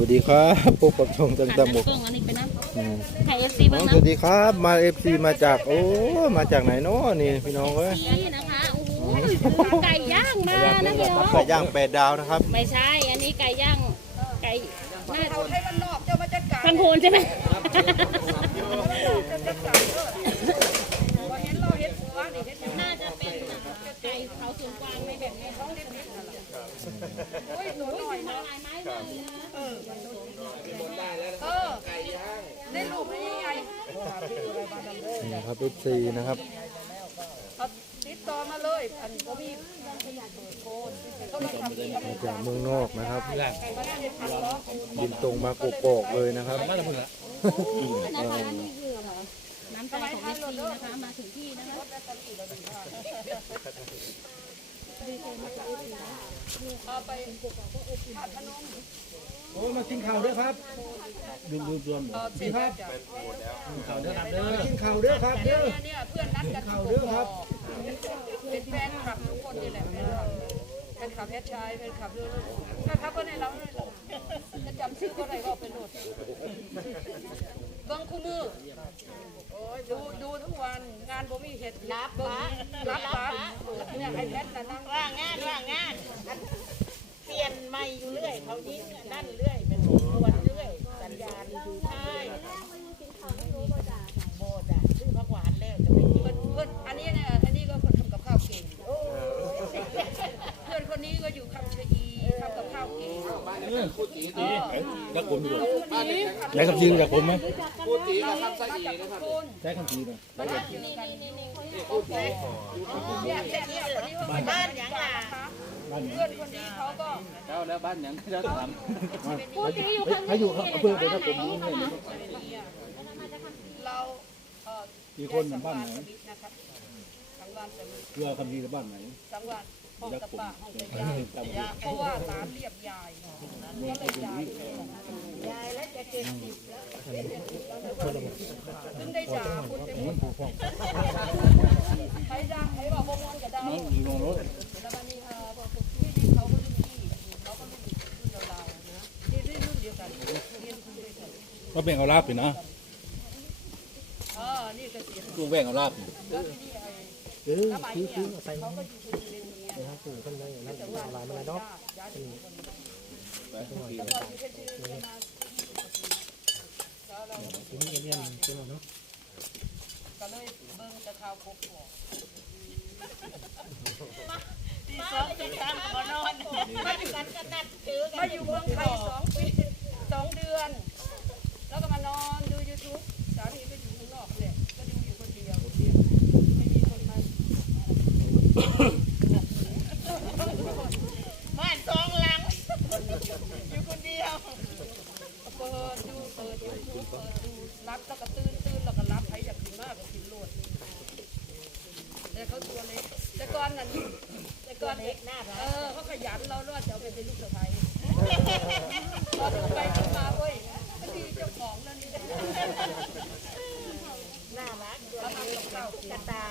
วัสดีครับพบกับช่องจังหันตะน้ำหมกเครื่องอันนี้ไปนะอืมไข่เอฟซีน้บ้าองงนะสวัสดีครับ มาเอฟซีมาจากโอ้มาจากไหนเนาะนี่พี่น้องเอ้ยนี่นะคะโอ้โหไก่ย่างมานะพี่น้องไก่ย่างแปดดาวนะครับ ไม่ใช่อันนี้ไก่ย่างไก่น่าเอาให้มันนอกเจ้ามาจัดการพังโคนใช่ไหมพอเห็นเราเห็นหัวนี่เห็นอยู่น่าจะเป็นไก่เขาสวนกวางในแบบนี้ท้องเล็กโอ้ยหนูหน่อยๆนะหลายไม้เลยนะ เออได้ลูกได้ยังไงนี่ครับเอฟซีนะครับติดต่อมาเลยอันก็มีโคนเขามาจากเมืองนอกนะครับบินตรงมากกอกเลยนะครับน้ำใจของเอฟซีนะคะมาถึงที่นะคะ เอาไปขาดพนมโอ้มากินข้าวด้วยครับดูดูดวนเออสิครับจ้ะข้าวเด้อครับเด้อกินข้าวเด้อครับเด้อเนี่ยเพื่อนนัดกันข้าวเด้อครับเป็นแฟนคลับทุกคนนี่แหละแฟนคลับแพทชายแฟนคลับเรื่องถ้าทักก็ในเราเลยหรอกจะจำชื่อก็ได้ก็เป็นโหลดเบิ้งคู่มือดูดูทุกวันงานบ่มีเห็ดรับฟ้ารับฟ้าเนี่ยไอแพทน่ะนั่งว่างานว่างานเปลี่ยนใหม่อยู่เรื่อยเขายิงนั่นเรื่อยเป็นตรวจเรื่อยสัญญาณอยู่ใช่โบจ้ะซื้อผักหวานแล้วจะไปกิน เพื่อนเพื่อนอันนี้เนี่ยอันนี้ก็คนทำกับข้าวเก่งเพื่อนคนนี้ก็อยู่คำชะอีทำกับข้าวเก่ง รักผมอยู่ บ้านนี้ ได้คำชี้จากผมไหมมาจากทุกคนได้คำชี้นะบ้านอยู่กันเนี่ยแค่นี้คนนี้เขาบ้านยังล่ะเพื่อนคนนี้เขาก็แล้วแล้วบ้านยังจะถามพูดถึงอยู่ข้างให้อยู่ครับอำเภอนเดี๋ยวถ้าผมรู้ให้เราเอ่อมีคนบ้านไหนสังวานเพื่อคำชี้ในบ้านไหนสังวาน ห้องตะปาห้องตะยายเพราะว่าร้านเรียบยายก็เลยยายยายแล้วจะเจ็ดสิบแล้วถึงได้ด่าคุณเต็มหมดใครด่าใครบอกโมอนกับดาวน้องอยู่ลงรถแล้วมันนี่เออพอผมที่ที่เขาก็รุ่นพี่เขาก็รุ่นรุ่นเราๆนะที่ที่รุ่นเดียวกันเรียนคุณด้วยกันก็แบ่งเอาลาบไปนะเออนี่ก็เสียกูแบ่งเอาลาบแล้วที่นี่ไอ้เออสมัยเนี่ยเขาก็อยู่ คุณเรียนเนี่ยนะแต่ว่าหลายมาแล้วเนาะไปอยู่คนแล้วก็มีแค่ชื่อเรียนมาแล้วเราทีนี้ก็เรียนตัวเนาะก็เลยเบิ่งแต่ข่าวพบหัวตีสองตีสามก็นอนมาอยู่กันก็นัดถือกันมาอยู่เมืองไทยสองปีสองเดือน แล้วก็มานอนดูยูทูบสามีก็อยู่ก็ดูอยู่คนเดียวไม่มีคนมา บ้านสองหลัง อยู่คนเดียว เปิดดูเปิดยูทูบเปิดดูรับแล้วก็ตื่นตื่นแล้วก็รับใครอยากกินมากก็กินโลดแต่เขาตัวเล็กแต่ก่อ นนั้นแต่ก่อนเด็กหน้าเออเขาขยันเรารอดจะเอาไปเป็นลูกสะใภ้พอดูไปดูมาเว้ยมันมีเจ้าของนั่นนี่น่ารักเขาทำกับข้ากระตา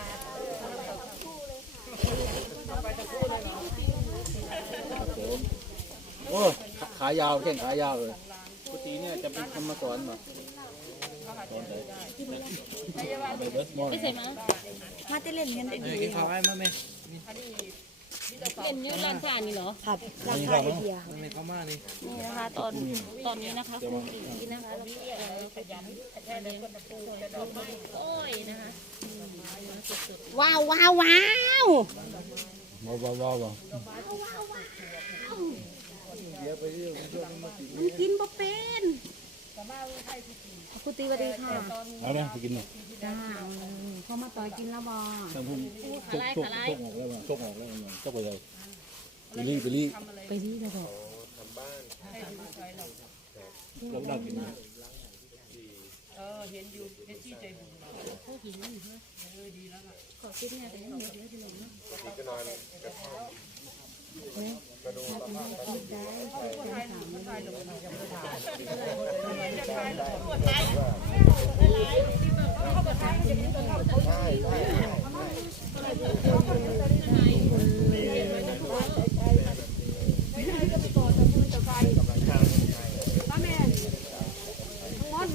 โอ้ขายาวแข้งขายาวเลยปกติเนี่ยจะเป็นคนมาสอนมาพยาบาลไปเบิร์ดมอ ไม่ใช่มั้ยมาเต้นเล่นกันได้ดีกินข้าวให้มั้ยแม่อันนี้นี่เป็นยูร้านชานี่เหรอครับราคาเดียไม่เข้ามานี่นี่นะคะตอนตอนนี้นะคะคุณดีนะคะเราเรียกอะไรขยันแค่เดินกับปูกระดอกไม้โอ้ยนะคะสุดว้าวว้าวว้าวว้าวว้าวว้าวมันกินบ่เป็น คุณตีสวัสดีค่ะเอาเนี่ยไปกินหน่อยจ้าเขามาต่อยกินแล้วบ่ทางพุ่งชกชกชกออกแล้วมันชกออกแล้วมันชกไปเลยไปรีไปรีไปที่กระโดดแล้วก็ดักกินเออเห็นอยู่เห็นที่ใจบุญๆขอคิดเนี่ยแต่ยังหมดแล้วที่ลงเนาะ ตอน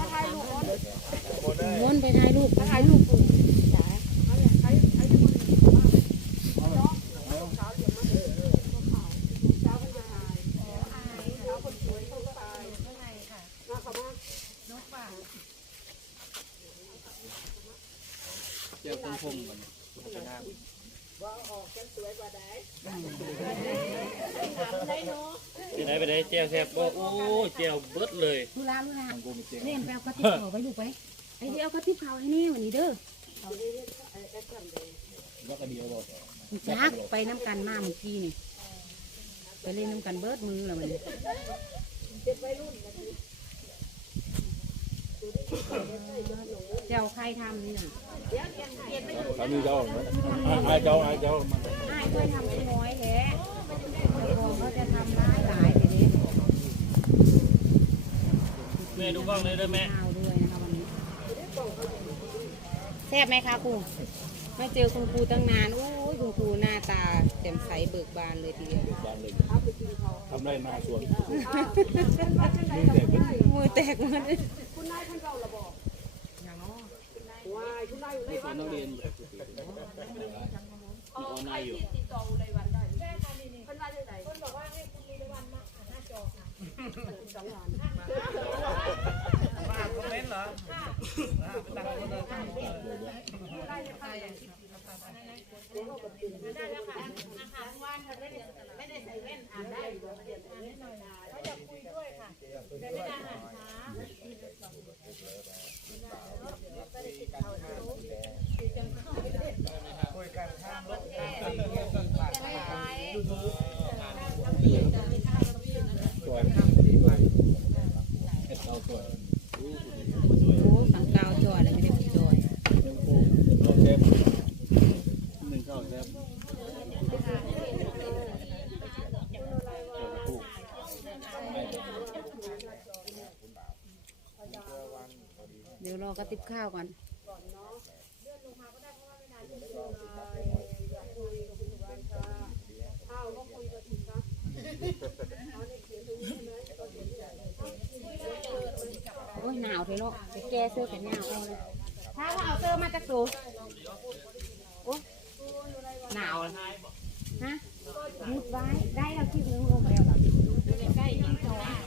เจียวพงๆมัน ที่ไหนไปไหนเจียวแซ่บบ่โอ้ยเจียวเบิดเลยลูลาลูลาทางกูมีเจียวเล่นไปเอากระติบเขาไปลูกไปไอ้ที่เอากระติบเขาให้แน่วันนี้เด้อจักไปน้ำกันมาเมื่อกี้นี่ไปเล่นน้ำกันเบิดมือแล้ววันนี้ เจ้าใครทำนี่น่ะสามีเจ้าไอ้เจ้าไอ้เจ้ามันอ้ายเคยทำน้อยแท้แต่พอเขาจะทำร้ายหลายแต่นี้แม่ดูกล้องเลยเด้อแม่ข้าวด้วยนะคะวันนี้แซ่บไหมคะครูไม่เจอคุณครูตั้งนานโอ้ยคุณครูหน้าตาแจ่มใสเบิกบานเลยทีเดียวบ้านเลยทำได้มาส่วน มือแตกหมดคุณนายท่านเราละบอกอย่างน้อวายคุณนายอยู่ใน มีควันนต้องเรียนอยู่อ๋อใครที่ติดต่อในวันได้แค่ค่ะนี่นี่คนว่าจะไหนคนบอกว่าให้คุณมีในวันมาหน้าจอค่ะสองวันมาคอมเมนต์เหรอไปตังค์คนเดินไม่ได้ใส่แว่นอ่านได้อยู่เขียนอ่านได้หน่อยนะเขาอยากคุยด้วยค่ะแต่ไม่ได้อ่านช้า คุยกันข้ามรถข้าม ส่วนเฮ็ดเอาส่วน โอ้สังกาวจอยแล้วไม่ได้จอย ยังปูเราแซ่บหนึ่งข้าวแซ่บ เดี๋ยวรอกระติบข้าวก่อนข้าวก็คุยกับคุณคะโอ้ยหนาวเทเนาะไปแก้เสื้อแขนยาวเอาเลยถ้าว่าเอาเสื้อมาจากสูโอ้หนาวเลยฮะยุดไว้ได้แล้วคลิปนึงลงแล้วเหรอใกล้ยิ่งโตฮะ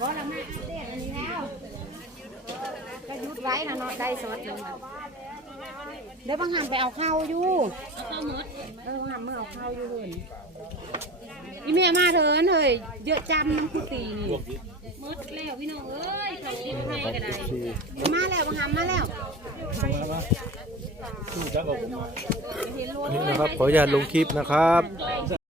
ก็ละมาอัปเดตอันนี้แล้วก็ยุด ไว้นะเนาะได้สดลงมาเดี๋ยวบางหันไปเอาข้าวอยู่ข้าวมดเออบางหันเมื่อเอาข้าวอยู่เลยอีเมียมาเถินเฮ้ยเยอะจำมันคือตีนี่ลวกดิมดแล้วพี่น้องเอ้ยเขาดิบให้ก็ได้มาแล้วบางหันมาแล้วมามาสู้จักเอาผมมาเห็นรถนี่นะครับขออนุญาตลงคลิปนะครับ